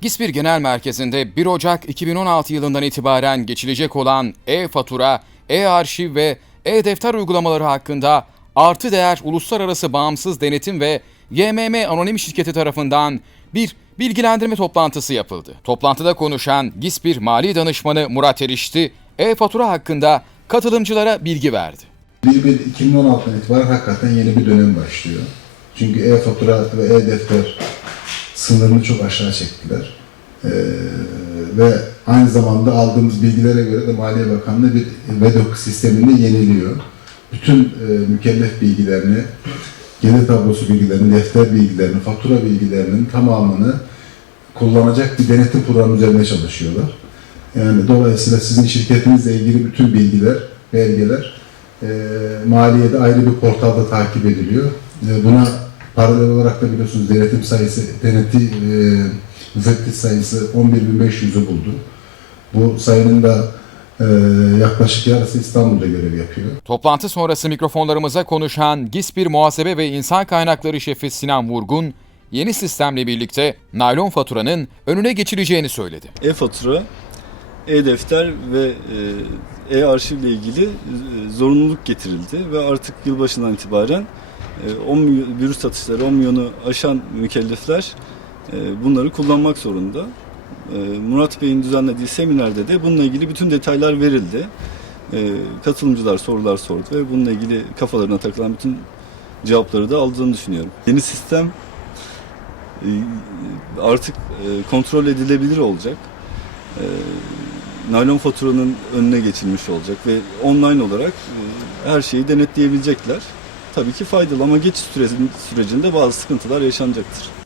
GİSPİR Genel Merkezi'nde 1 Ocak 2016 yılından itibaren geçilecek olan e-fatura, e-arşiv ve e-defter uygulamaları hakkında artı değer uluslararası bağımsız denetim ve YMM Anonim Şirketi tarafından bir bilgilendirme toplantısı yapıldı. Toplantıda konuşan GİSPİR Mali Danışmanı Murat Erişti, e-fatura hakkında katılımcılara bilgi verdi. 1-1-2016'dan itibaren hakikaten yeni bir dönem başlıyor. Çünkü e-fatura ve e-defter sınırını çok aşağı çektiler. Ee, ve aynı zamanda aldığımız bilgilere göre de Maliye Bakanlığı bir VEDOK sisteminde yeniliyor. Bütün e, mükellef bilgilerini, gelir tablosu bilgilerini, defter bilgilerini, fatura bilgilerinin tamamını kullanacak bir denetim programı üzerine çalışıyorlar. Yani dolayısıyla sizin şirketinizle ilgili bütün bilgiler, belgeler e, maliyede ayrı bir portalda takip ediliyor. E, buna paralel olarak da biliyorsunuz denetim sayısı, deneti e, müfettiş sayısı 11.500'ü buldu. Bu sayının da e, yaklaşık yarısı İstanbul'da görev yapıyor. Toplantı sonrası mikrofonlarımıza konuşan GİSPİR Muhasebe ve İnsan Kaynakları Şefi Sinan Vurgun, yeni sistemle birlikte naylon faturanın önüne geçileceğini söyledi. E-fatura, e-defter ve e, e-arşivle ilgili e, zorunluluk getirildi ve artık yılbaşından itibaren e, 10 milyon, virüs satışları 10 milyonu aşan mükellefler e, bunları kullanmak zorunda. E, Murat Bey'in düzenlediği seminerde de bununla ilgili bütün detaylar verildi. E, katılımcılar sorular sordu ve bununla ilgili kafalarına takılan bütün cevapları da aldığını düşünüyorum. Yeni sistem e, artık e, kontrol edilebilir olacak. Naylon faturanın önüne geçilmiş olacak ve online olarak her şeyi denetleyebilecekler. Tabii ki faydalı ama geçiş süreci- sürecinde bazı sıkıntılar yaşanacaktır.